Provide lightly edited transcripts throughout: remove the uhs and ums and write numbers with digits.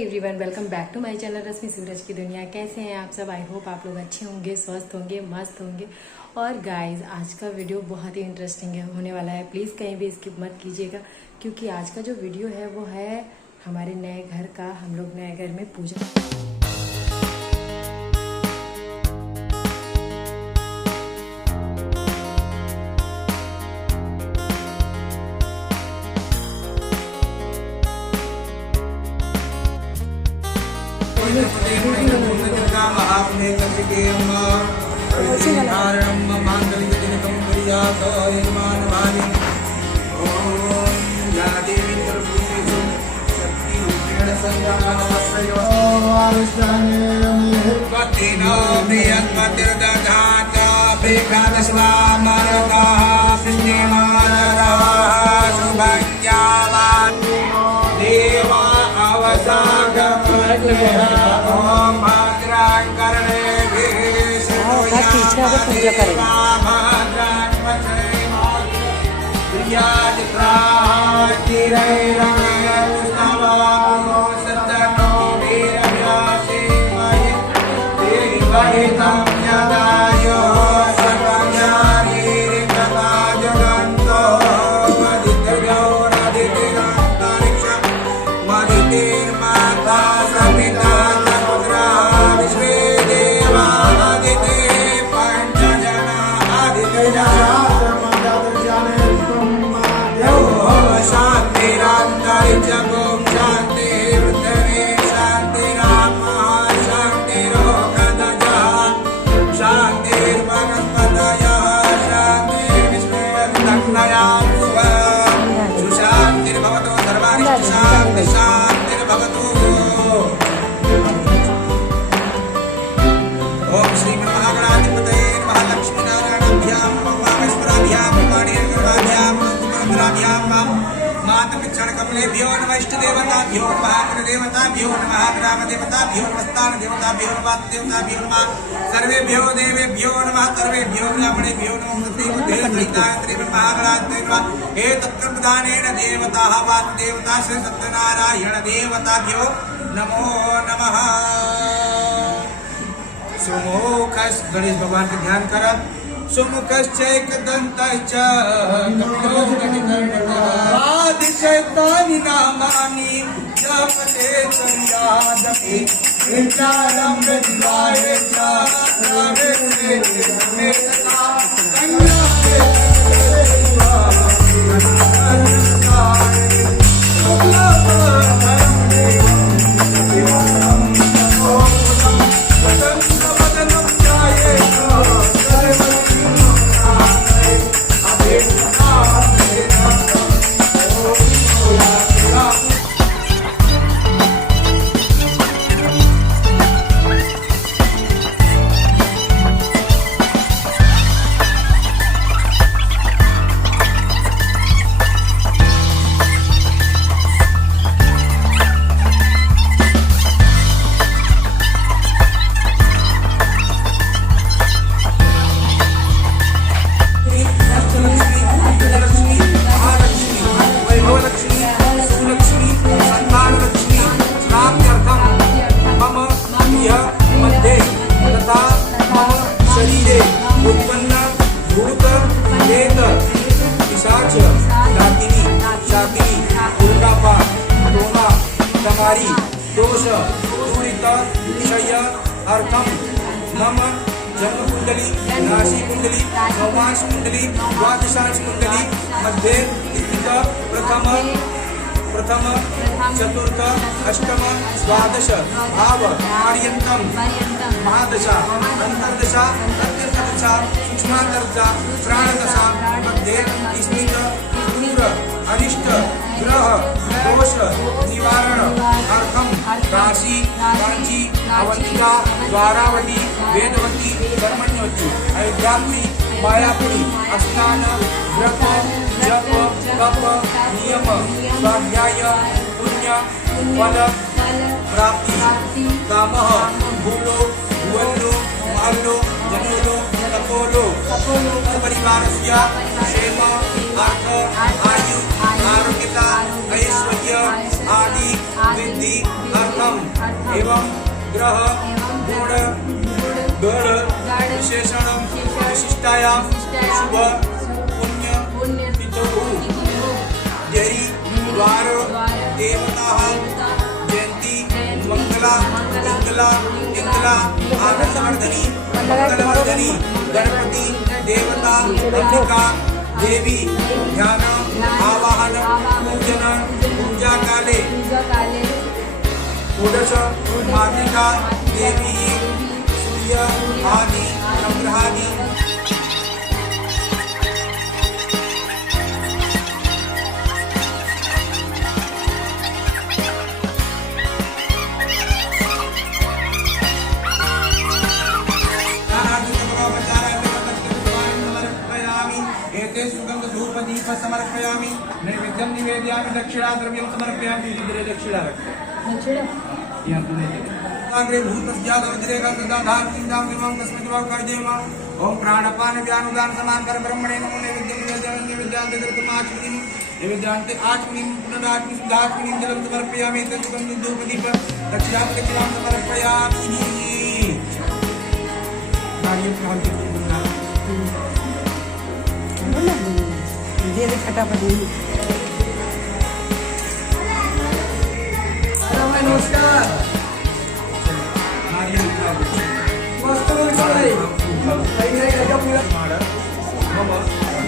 Everyone, welcome back to my channel Rashmi Suraj की दुनिया। कैसे हैं आप सब? आई होप आप लोग अच्छे होंगे, स्वस्थ होंगे, मस्त होंगे। और गाइस, आज का वीडियो बहुत ही इंटरेस्टिंग होने वाला है। प्लीज़ कहीं भी स्किप मत कीजिएगा, क्योंकि आज का जो वीडियो है वो है हमारे नए घर का। हम लोग नए घर में पूजा पूजा करें। कमलेभ्यो नमः इष्टदेवताभ्यो महादेवताभ्यो नमः ग्रामदेवताभ्यो नमस्तान देवताभ्यो नमः देवताभ्यो नमः सर्वेभ्यो देवेभ्यो नमः सर्वेभ्यो ब्राह्मणेभ्यो नमः देवतात्रि महागणात्रि नमः हे तत्प्रदानेन देवताः वासुदेवता श्री सत्यनारायण देवताभ्यो नमो नमः। सुमुखस् गणेश भगवान का ध्यान कर। सुमुखश्चैकदन्तश्च आदिशैतानि नामानि जपते संयादपि विचारं विद्वाय च दोष दूरित विषय अर्थम नम जन्म कुंडली राशि कुंडली नवमांश कुंडली द्वादशांश कुंडली मध्य स्थित प्रथम चतुर्थ अष्टम द्वादश भाव पर्यंतम महादशा अंतर्दशा अत्यंतदशा सूक्ष्मांतर्दशा प्राणदशा मध्य स्थित क्रूर अनिष्ट ग्रह दोष निवारण अर्थम राशि कांची अवंतिका द्वारावती वेदवती कर्मण्यवती अयोध्यापुरी मायापुरी स्नान व्रत जप तप नियम स्वाध्याय पुण्य फल प्राप्ति कामः भूलो भुवनो मालो जनोलो तपोलो परिवारस्य क्षेम अर्थ आयु आरोग्यता ऐश्वर्य आदि वृद्धि अर्थम एवं ग्रह गुण गण विशेषण विशिष्टायां शुभ पुण्य तिथौ जरी द्वार देवता जयंती मंगला इंगला आनंदवर्धनी मंगलवर्धनी गणपति देवता अंबिका देवी ध्यान आवाहन पूजन पूजा काले षोडश मातृका देवी सूर्य आदि नवग्रहादि समर्पयामि नैवेद्यं निवेदयामि दक्षिणाद्रव्यं समर्पयामि रुद्रे दक्षिणा यहाँ अग्रे भूतस्यादवज्रेका सदाधार चिन्तां विमं तस्मै देवाय कर्जयमा ओम प्राणपान व्यानुदान समानकर ब्रह्मणे नमो नैवेद्यं ददर्तमाचमिं नैवेद्यान्ते आचमिं पुनराचमिं सुधाचमिं जलं समर्पयामि तत्सुगन्धं धूपदीप दक्षिणां समर्पयामि नारियल प्रांति ये फटाफट नमस्कार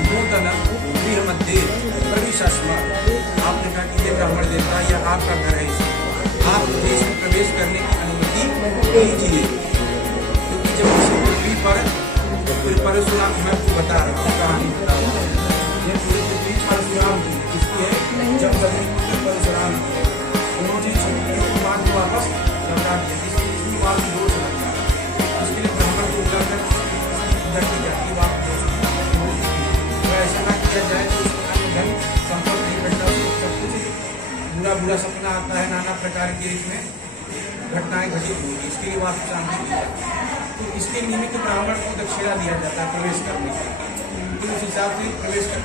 नूतन वीर मध्य प्रवेशास्म आपने कहा कि ये ब्राह्मण देवता या आपका घर है आप देश में प्रवेश करने की अनुमति दीजिए क्योंकि जब उसी पृथ्वी पर परशुराम मैं आपको बता रहा हूँ कहानी बता रहा हूँ ये पूरी पृथ्वी परशुराम की किसकी है जब परशुराम उन्होंने क्षत्रियों को मार के वापस लौटा दिया इसलिए बात दोष लगता है इसके लिए ब्राह्मण को बुलाकर पूजा की जाती है बात दोष तो ऐसा ना किया जाए तो उसका धन संपत्ति इकट्ठा सब कुछ बुरा बुरा सपना आता है नाना प्रकार की इसमें घटनाएं घटित होगी इसके लिए वास्तु शांति की जाती है तो इसके निमित्त ब्राह्मण को दक्षिणा दिया जाता है प्रवेश करने के लिए तो उस हिसाब से प्रवेश कर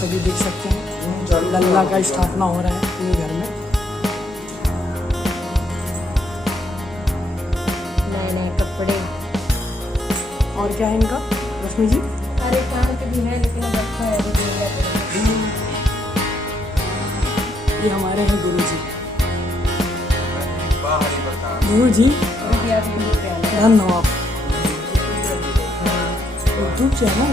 सभी देख सकते हैं लल्ला का स्थापना हो रहा है अपने घर में। नए नए कपड़े और क्या है इनका रश्मि जी? अरे काम के भी है लेकिन अब अच्छा है वो ये हमारे हैं गुरु जी। गुरु जी धन्यवाद। यूट्यूब चैनल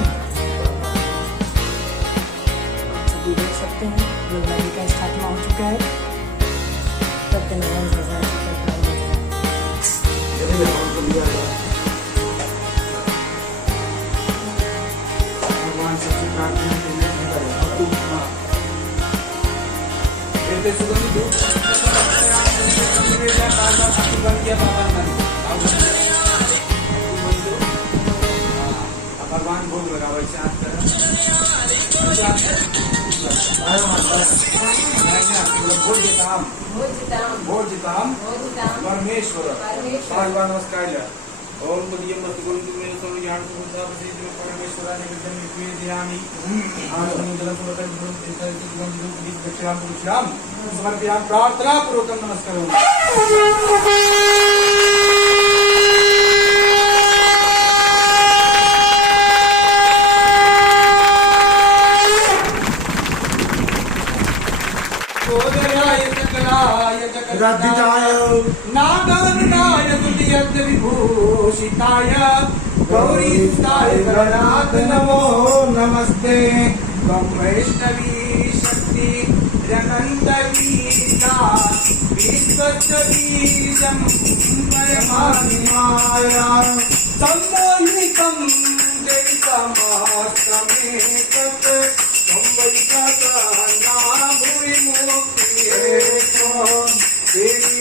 सभी देख सकते हैं योजना का स्थापना हो चुका है। सत्यनारायण भगवान भगवान भोग लगावे चाँद कर भोजताम परमेश्वर भगवान नमस्कार ओम मदीयम मस्तगुरुं मे सर्व ज्ञान सुधा प्रसिद्ध परमेश्वराय निवेदन निवेदयामि आनंदं जलं पुरतं जीवं दक्षिणां पुरुषां समर्पयामि प्रार्थना पूर्वकं नमस्कारोमि नागनाय तुल्यज्ञ विभूषिताय गौरीताय गणाथ नमो नमस्ते त्वं वैष्णवी शक्ति जगन्धवी विश्वस्य बीजं परमात्माया सम्मोहितं जैतमास्तमेतत् त्वं वैकटना भूरिमुक्तिहेतो देवी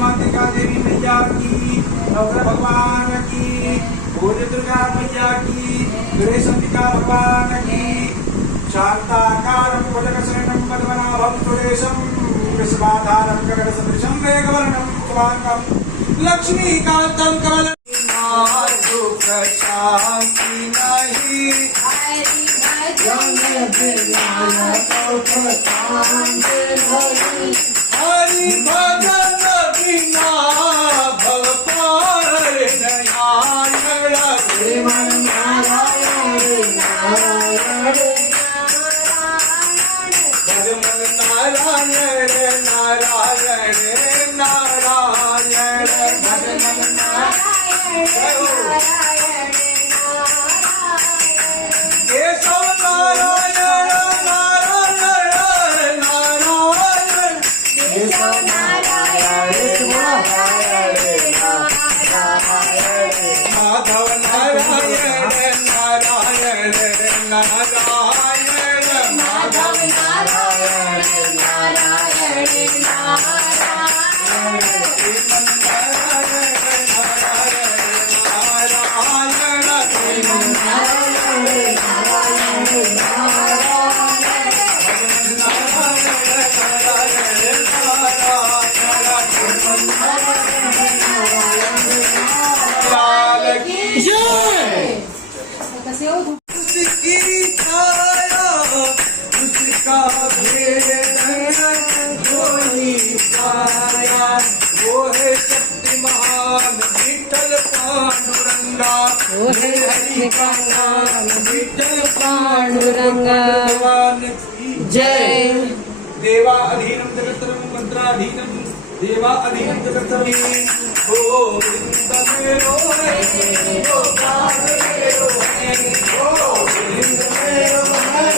मातिका देवी मैया की नवग्रह भगवान की भोज दुर्गा मैया की गणेश अंबिका भगवान की शांताकारं भुजगशयनं पद्मनाभं सुरेशं विश्वाधारं गगनसदृशं मेघवर्णं शुभांगं लक्ष्मीकान्तं कमलं दुःख शान्ति नहीं हरि भजन बिना भव पार नारायण भजन नारायण नारायण नारायण भजन नारायण केशव नारायण नारायण नारायण केशव नारायण माधव नारायण नारायण नारायण माधव नारायण नारायण पांडुरंगा जय देवा अधीनं जगत्तरं मंत्राधीनं देवा अधीनं जगत्तरं गोविंद मेरो है गोपाल मेरो है गोविंद मेरो है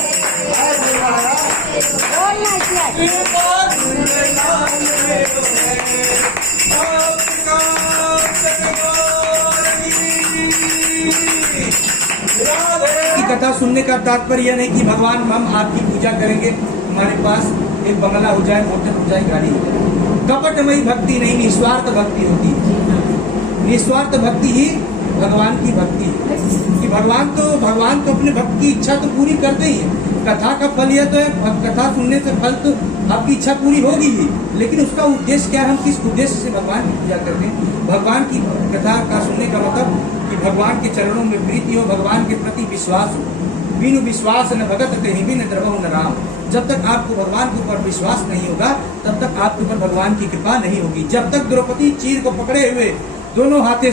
बोलना चाहिए नाम मेरो है आपका की कथा सुनने का तात्पर्य यह नहीं कि भगवान हम आपकी पूजा करेंगे हमारे पास एक बंगला हो जाए मोटर हो जाए गाड़ी हो जाए कपटमयी भक्ति नहीं निस्वार्थ भक्ति होती है निस्वार्थ भक्ति ही भगवान की भक्ति है कि भगवान तो अपने भक्त की इच्छा तो पूरी करते ही है कथा का फल यह तो है कथा सुनने से फल तो आपकी इच्छा पूरी होगी ही लेकिन उसका उद्देश्य क्या है हम किस उद्देश्य से भगवान की पूजा करते हैं भगवान की कथा का सुनने का मतलब कि भगवान के चरणों में प्रीति हो भगवान के प्रति विश्वास हो बिनु विश्वास न भगत कहीं भी न द्रवहु न राम जब तक आपको भगवान के ऊपर विश्वास नहीं होगा तब तक आपके ऊपर भगवान की कृपा नहीं होगी जब तक द्रौपदी चीर को पकड़े हुए दोनों हाथों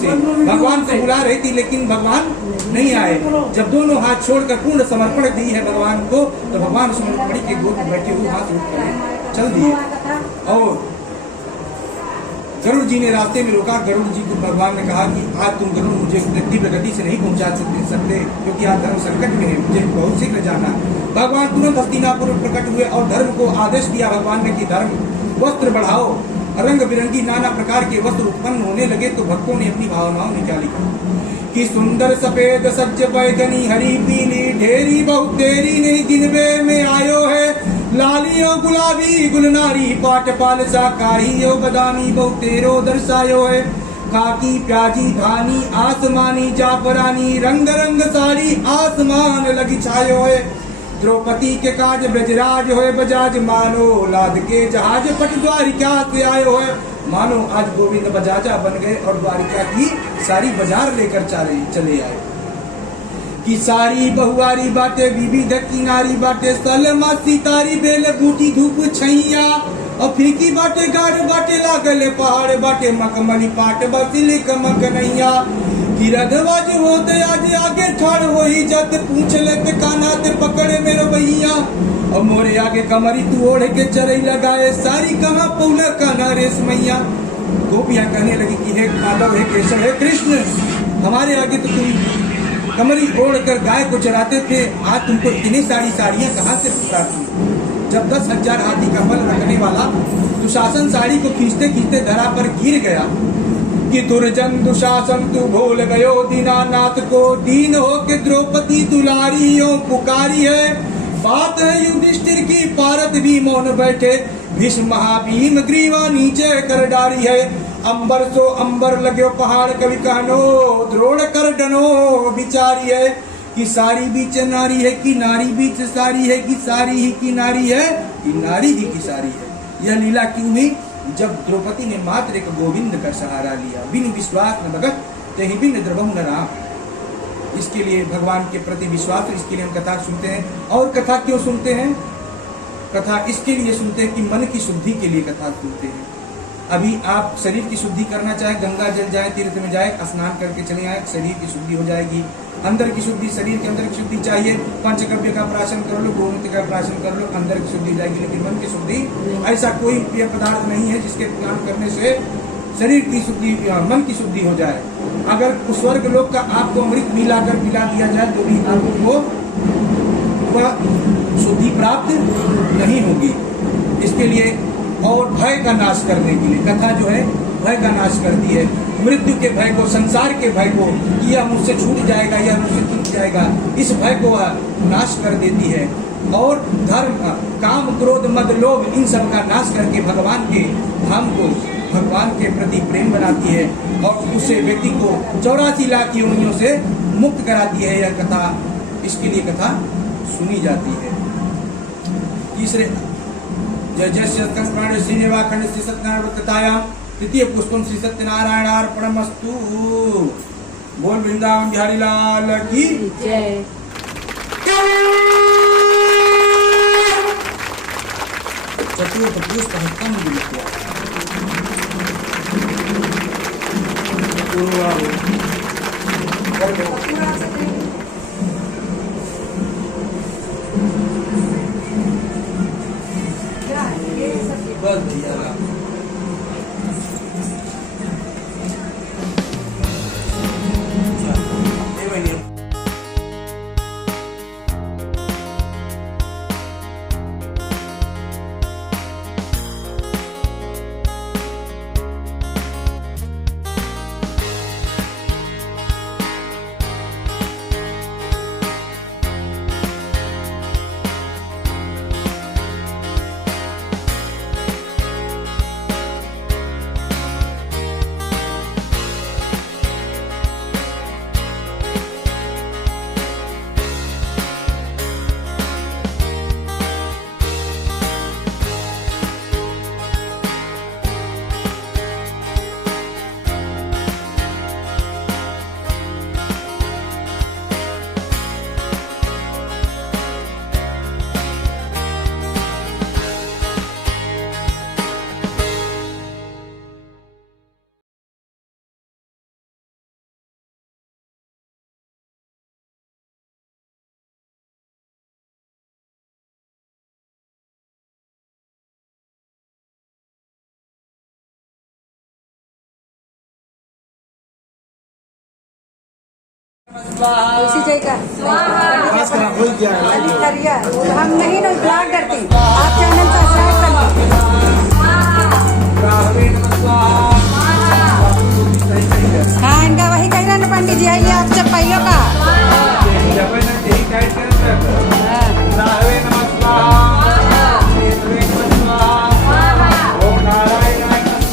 से भगवान को बुला रही थी लेकिन भगवान नहीं आए जब दोनों हाथ छोड़कर पूर्ण समर्पण दी है भगवान को तो भगवान उस मणि के गोद में बैठे हुए हाथ उठ कर चल दिए और गरुड़ जी ने रास्ते में रोका। गरुड़ जी को भगवान ने कहा कि आज तुम गरुड़ मुझे तीव्र गति से नहीं पहुंचा सकते क्योंकि आज धर्म संकट में है, मुझे बहुत शीघ्र जाना। भगवान तुरंत हस्तिनापुर में प्रकट हुए और धर्म को आदेश दिया भगवान ने कि धर्म वस्त्र बढ़ाओ। रंग बिरंगी नाना प्रकार के वस्त्र उत्पन्न होने लगे तो भक्तों ने अपनी भावनाओं निकाली कि सुंदर सफेद सज्ज बैगनी हरी पीली ढेरी बहुत तेरी नहीं गिनवे में आयो है। लालियो गुलाबी गुलनारी पाट पाल साकारियो बदामी बहुत तेरो दर्शायो है। खाकी प्याजी धानी आसमानी जाफरानी रंग रंग साड़ी आसमान लगी छायो है। द्रौपदी के काज ब्रजराज होए बजाज मानो लाद के जहाज पट द्वारिका से आयो है। मानो आज गोविंद बजाजा बन गए और द्वारिका की सारी बाजार लेकर चले आए कि सारी बहुआरी बाटे विविध किनारी बाटे सलमा सितारी बेल बूटी धूप छैया और फीकी बाटे गाढ़ बाटे लागल पहाड़ बाटे मखमली पाट बसिली कमक नैया कि रधवाज होते आज आगे ठाड़ होई जत पूछ लेते काना ते पकड़े मेरो भैया और मोरे आगे कमरी तू ओढ़ के चरई लगाए सारी कहाँ पौला काना रेस मैया। गोपियां कहने लगी कि हे माधव हे केशव हे कृष्ण, हमारे आगे तो तुम कमरी ओढ़ कर गाय को चराते थे, आज तुमको इतनी सारी साड़ियां कहाँ से प्राप्त हुई। जब 10,000 हाथी का बल रखने वाला दुशासन साड़ी को खींचते खींचते धरा पर गिर गया कि दुर्जन दुशासन तू भूल गयो दीनानाथ को, दीन हो के द्रौपदी दुलारी यो पुकारी है। बात है युधिष्ठिर की पारत भी मौन बैठे, भीष्म महाभीम ग्रीवा नीचे कर डारी है। अंबर सो अंबर लगे पहाड़ कवि कहनो द्रोण कर डनो बिचारी है कि सारी बीच नारी है कि नारी बीच सारी है कि सारी ही की नारी है कि नारी ही की सारी है। यह लीला क्यों हुई? जब द्रौपदी ने मात्र एक गोविंद का सहारा लिया। बिन विश्वास न भगत तेहि बिन द्रवहु न राम। इसके लिए भगवान के प्रति विश्वास, इसके लिए हम कथा सुनते हैं। और कथा क्यों सुनते हैं? कथा इसके लिए सुनते हैं कि मन की शुद्धि के लिए कथा सुनते हैं। अभी आप शरीर की शुद्धि करना चाहे, गंगा जल जाए, तीर्थ में जाए, स्नान करके चले आए, शरीर की शुद्धि हो जाएगी। अंदर की शुद्धि, शरीर के अंदर की शुद्धि चाहिए, पंचगव्य का प्राशन कर लो, गोमूत्र का प्राशन कर लो, अंदर की शुद्धि हो जाएगी। लेकिन मन की शुद्धि ऐसा कोई प्रिय पदार्थ नहीं है जिसके स्नान करने से शरीर की शुद्धि, मन की शुद्धि हो जाए। अगर स्वर्ग लोक का आपको अमृत मिलाकर पिला दिया जाए तो भी आपको वह शुद्धि प्राप्त नहीं होगी। इसके लिए और भय का नाश करने के लिए कथा जो है भय का नाश करती है। मृत्यु के भय को, संसार के भय को, यह मुझसे छूट जाएगा, यह मुझसे छूट जाएगा, इस भय को वह नाश कर देती है। और धर्म, काम, क्रोध, मद, लोभ, इन सब का नाश करके भगवान के धाम को, भगवान के प्रति प्रेम बनाती है और उससे व्यक्ति को 84 लाख योनियों से मुक्त कराती है। यह कथा, इसके लिए कथा सुनी जाती है। तीसरे जय जय सत्यनारायण श्रीनिवाखंड श्री सत्यनारायण कथायां तृतीय पुष्पम श्री सत्यनारायणार्पणमस्तु। बोल वृंदावन बिहारी लाल की जय। चतुर्थ पुष्प हस्तम दिलत्वा बस दिया तुलसी जय का करिए। हम नहीं ना ब्लॉग करती, आप चैनल सब्सक्राइब कर लो। हाँ, इनका वही कह रहे ना पंडित जी, आइए आप सब पहले का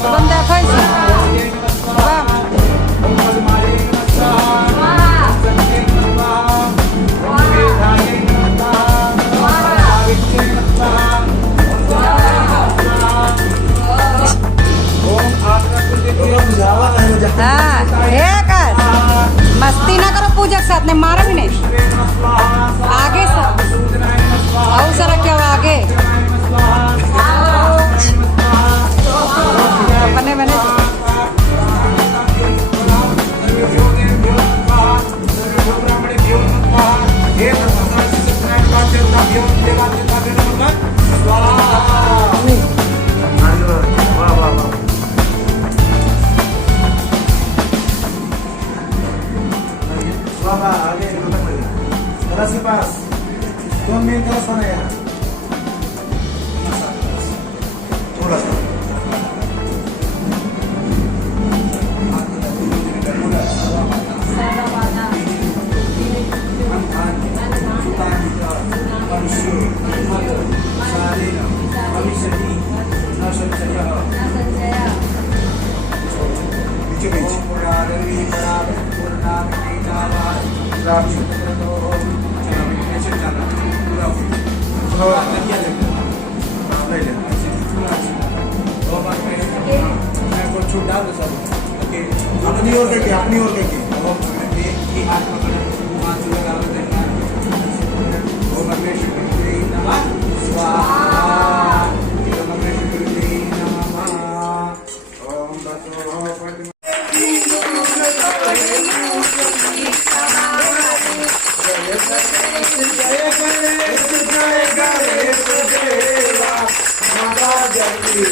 तुम देखो इसे। हाँ, एक मस्ती ना करो पूजा के साथ, ने मारा भी नहीं आगे से और सारा क्या हुआ आगे अपने बने के पास 2 मिनट का समय है थोड़ा सा छूट डाल दो सर ओके अपनी ओर करके ये हाथ पकड़े हाथ लगा देना ओम परमेश्वरी नमः स्वाहा ओम परमेश्वरी नमः ओम बसो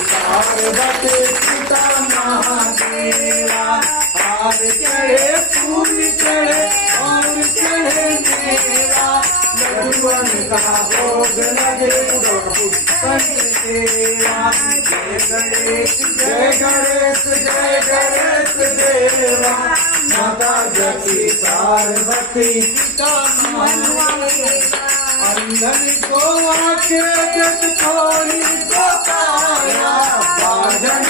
पार्वती पिता महादेवा हार चढ़े फूल चढ़े और चढ़े मेवा लड्डुअन का भोग लगे सेवा जय गणेश देवा माता जकी पार्वती पिता महादेवा अंधन को आंखें जग थोड़ी को पाया बाजन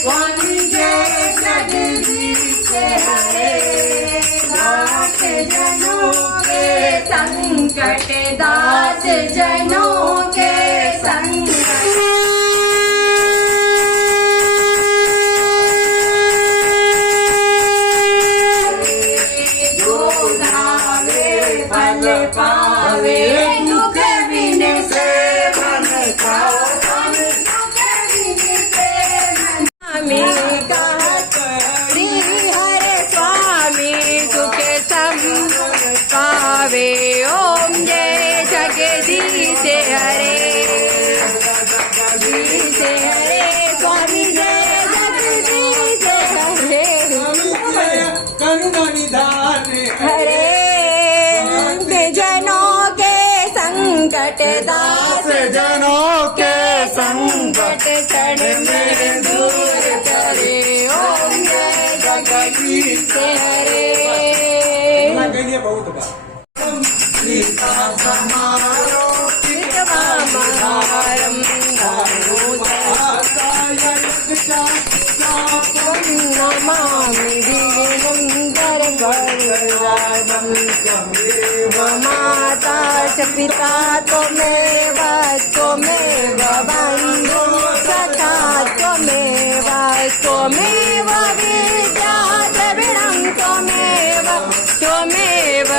स्वामी जय जगदीश हरे दास जनों के संकट दास जनों के संकट पावे दुख बिन से मन पाओ दुख बिन से स्वामी श्री हरे स्वामी सुख सम पावे ओम जय जगदीश हरे जगदीश हरे स्वामी जय जगदीश हरे करुणा निधान हरे संकट दास जनों के संकट क्षण में दूर करे ओम जय जगदीश हरे बहुत सीता समारो नमामि दिव्यंकर गौरवं माता च पिता त्वमेव त्वमेव बन्धु सखा त्वमेव त्वमेव विद्या द्रविणं त्वमेव त्वमेव